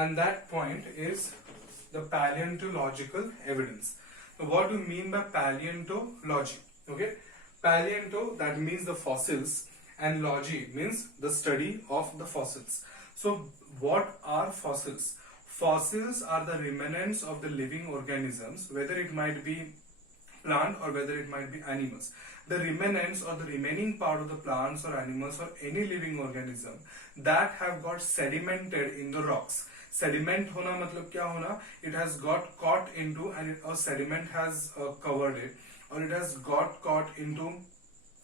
and that point is the paleontological evidence. So what do you mean by paleontology? Okay, paleonto, that means the fossils, and logy means the study of the fossils. So what are fossils? Fossils are the remnants of the living organisms, whether it might be plant or whether it might be animals. The remnants or the remaining part of the plants or animals or any living organism that have got sedimented in the rocks. Sediment होना मतलब क्या होना? It has got caught into, and a sediment has covered it, or it has got caught into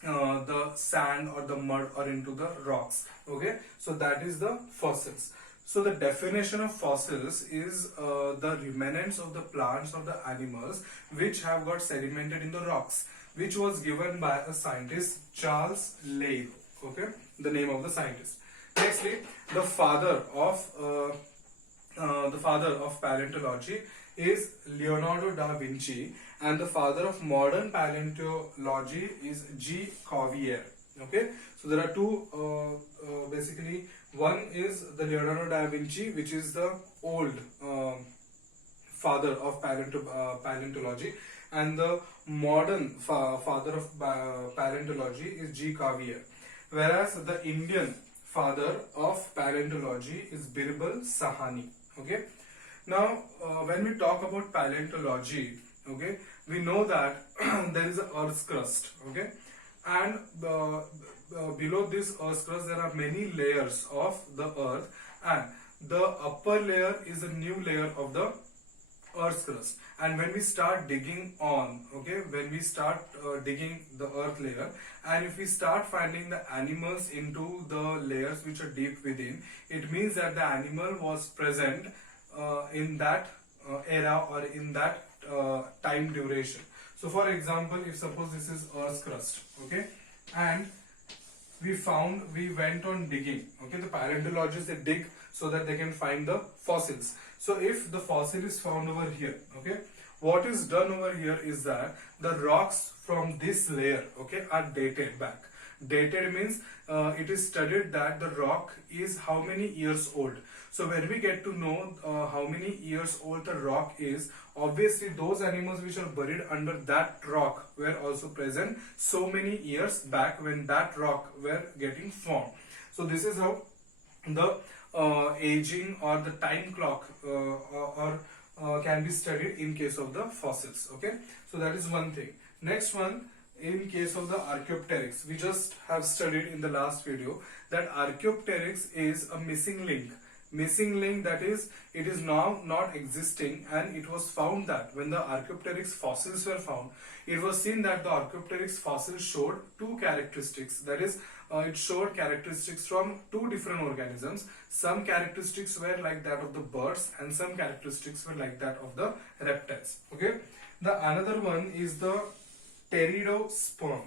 the sand or the mud or into the rocks. Okay, so that is the fossils. So the definition of fossils is the remnants of the plants or the animals which have got sedimented in the rocks, which was given by a scientist, Charles Lyell. Okay, the name of the scientist. Nextly, the father of paleontology is Leonardo da Vinci, and the father of modern paleontology is G. Cuvier. Okay, so there are two basically. One is the Leonardo da Vinci, which is the old father of paleontology, and the modern father of paleontology is G. Cuvier. Whereas the Indian father of paleontology is Birbal Sahani. Okay. Now, when we talk about paleontology, okay, we know that there is a Earth's crust. Okay, and below this Earth's crust there are many layers of the Earth, and the upper layer is a new layer of the Earth's crust. And when we start digging on, okay, when we start digging the Earth layer, and if we start finding the animals into the layers which are deep within, it means that the animal was present in that era or in that time duration. So for example, if suppose this is Earth's crust, okay, and we went on digging, okay, the paleontologists, they dig so that they can find the fossils. So if the fossil is found over here, okay, what is done over here is that the rocks from this layer, okay, are dated back. Dated means it is studied that the rock is how many years old. So when we get to know how many years old the rock is, obviously those animals which are buried under that rock were also present so many years back when that rock were getting formed. So this is how the aging or the time clock can be studied in case of the fossils. Okay, so that is one thing. Next one, in case of the Archaeopteryx, we just have studied in the last video that Archaeopteryx is a missing link. Missing link, that is, it is now not existing, and it was found that when the Archaeopteryx fossils were found, it was seen that the Archaeopteryx fossil showed two characteristics. That is, it showed characteristics from two different organisms. Some characteristics were like that of the birds, and some characteristics were like that of the reptiles. Okay, the another one is the pteridosperm.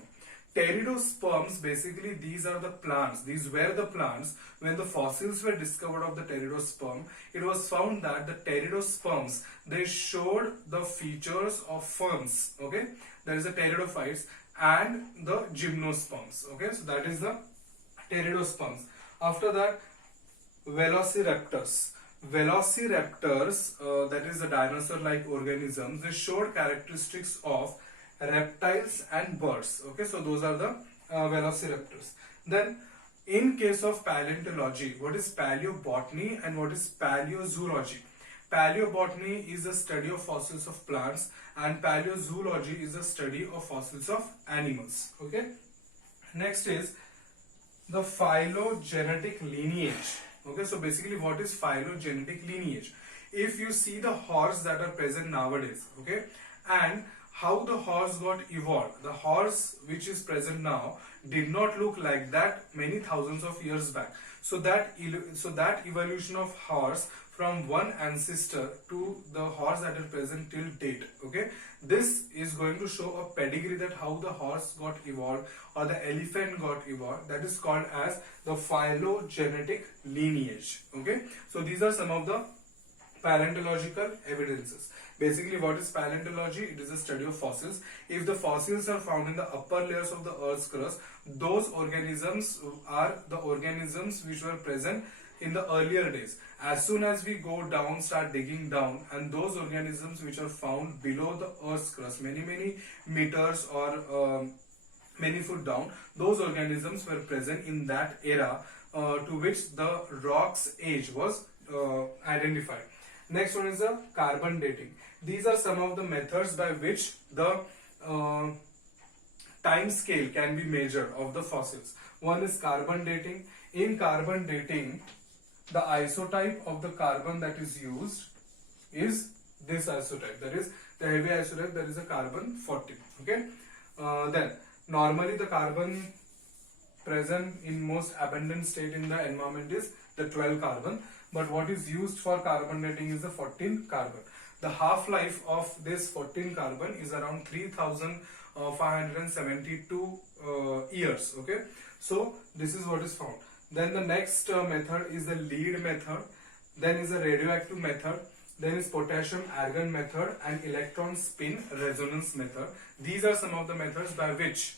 Pteridosperms, basically these are the plants, these were the plants. When the fossils were discovered of the pteridosperm, it was found that the pteridosperms, they showed the features of ferns, okay, that is the pteridophytes, and the gymnosperms. Okay, so that is the pteridosperms. After that, velociraptors. Velociraptors, that is the dinosaur like organisms, they showed characteristics of reptiles and birds. Okay, so those are the velociraptors. Then in case of paleontology, what is paleobotany and what is paleozoology? Paleobotany is the study of fossils of plants, and paleozoology is the study of fossils of animals. Okay, next is the phylogenetic lineage. Okay, so basically what is phylogenetic lineage? If you see the horse that are present nowadays, okay, and how the horse got evolved, the horse which is present now did not look like that many thousands of years back. So that evolution of horse from one ancestor to the horse that is present till date, okay, this is going to show a pedigree that how the horse got evolved or the elephant got evolved. That is called as the phylogenetic lineage. Okay, so these are some of the paleontological evidences. Basically, what is paleontology? It is a study of fossils. If the fossils are found in the upper layers of the Earth's crust, those organisms are the organisms which were present in the earlier days. As soon as we go down, start digging down, and those organisms which are found below the earth's crust, many meters or many foot down, those organisms were present in that era to which the rock's age was identified. Next one is the carbon dating. These are some of the methods by which the time scale can be measured of the fossils. One is carbon dating. In carbon dating, the isotype of the carbon that is used is this isotype, that is the heavy isotype, that is a carbon 14. Okay. Then normally the carbon present in most abundant state in the environment is the 12 carbon, but what is used for carbon dating is the 14 carbon. The half-life of this 14 carbon is around 3572 years. Okay, so this is what is found. Then the next method is the lead method, then is the radioactive method, then is potassium argon method, and electron spin resonance method. These are some of the methods by which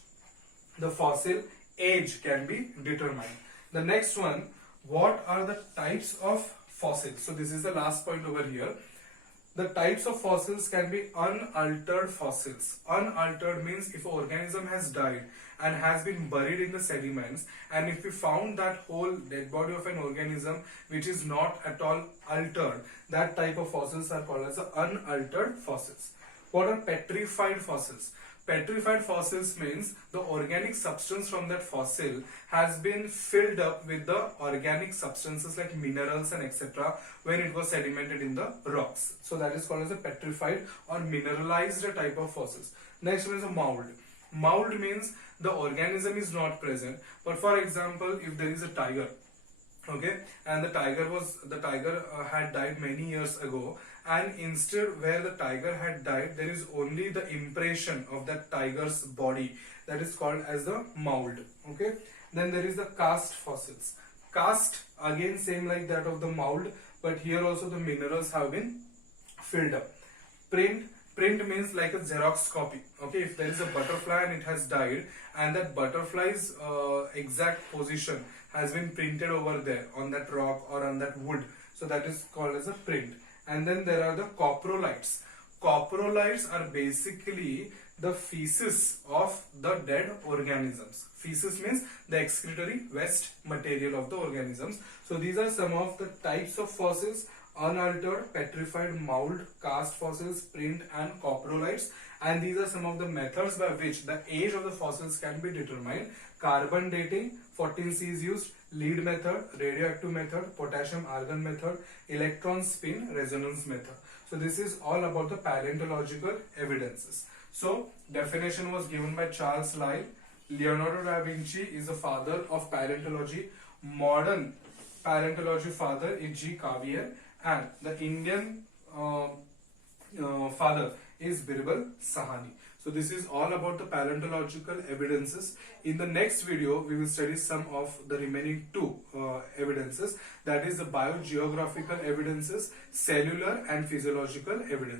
the fossil age can be determined. The next one, what are the types of fossils? So this is the last point over here. The types of fossils can be unaltered fossils. Unaltered means if an organism has died and has been buried in the sediments, and if we found that whole dead body of an organism which is not at all altered, that type of fossils are called as the unaltered fossils. What are petrified fossils? Petrified fossils means the organic substance from that fossil has been filled up with the organic substances like minerals and etc. when it was sedimented in the rocks. So that is called as a petrified or mineralized type of fossils. Next one is a mould. Mould means the organism is not present, but for example, if there is a tiger, okay, and the tiger had died many years ago, and instead where the tiger had died, there is only the impression of that tiger's body, that is called as the mould. Okay, then there is the cast fossils. Cast, again same like that of the mould, but here also the minerals have been filled up. Print means like a Xerox copy. Okay, if there is a butterfly and it has died, and that butterfly's exact position has been printed over there on that rock or on that wood, so that is called as a print. And then there are the coprolites. Coprolites are basically the feces of the dead organisms. Feces means the excretory waste material of the organisms. So these are some of the types of fossils: unaltered, petrified, mould, cast fossils, print, and coprolites. And these are some of the methods by which the age of the fossils can be determined. Carbon dating, 14C is used, lead method, radioactive method, potassium argon method, electron spin resonance method. So this is all about the paleontological evidences. So definition was given by Charles Lyell. Leonardo da Vinci is the father of paleontology. Modern paleontology father is G. Cuvier, and the Indian father is Birbal Sahani. So this is all about the paleontological evidences. In the next video, we will study some of the remaining two evidences, that is the biogeographical evidences, cellular and physiological evidence.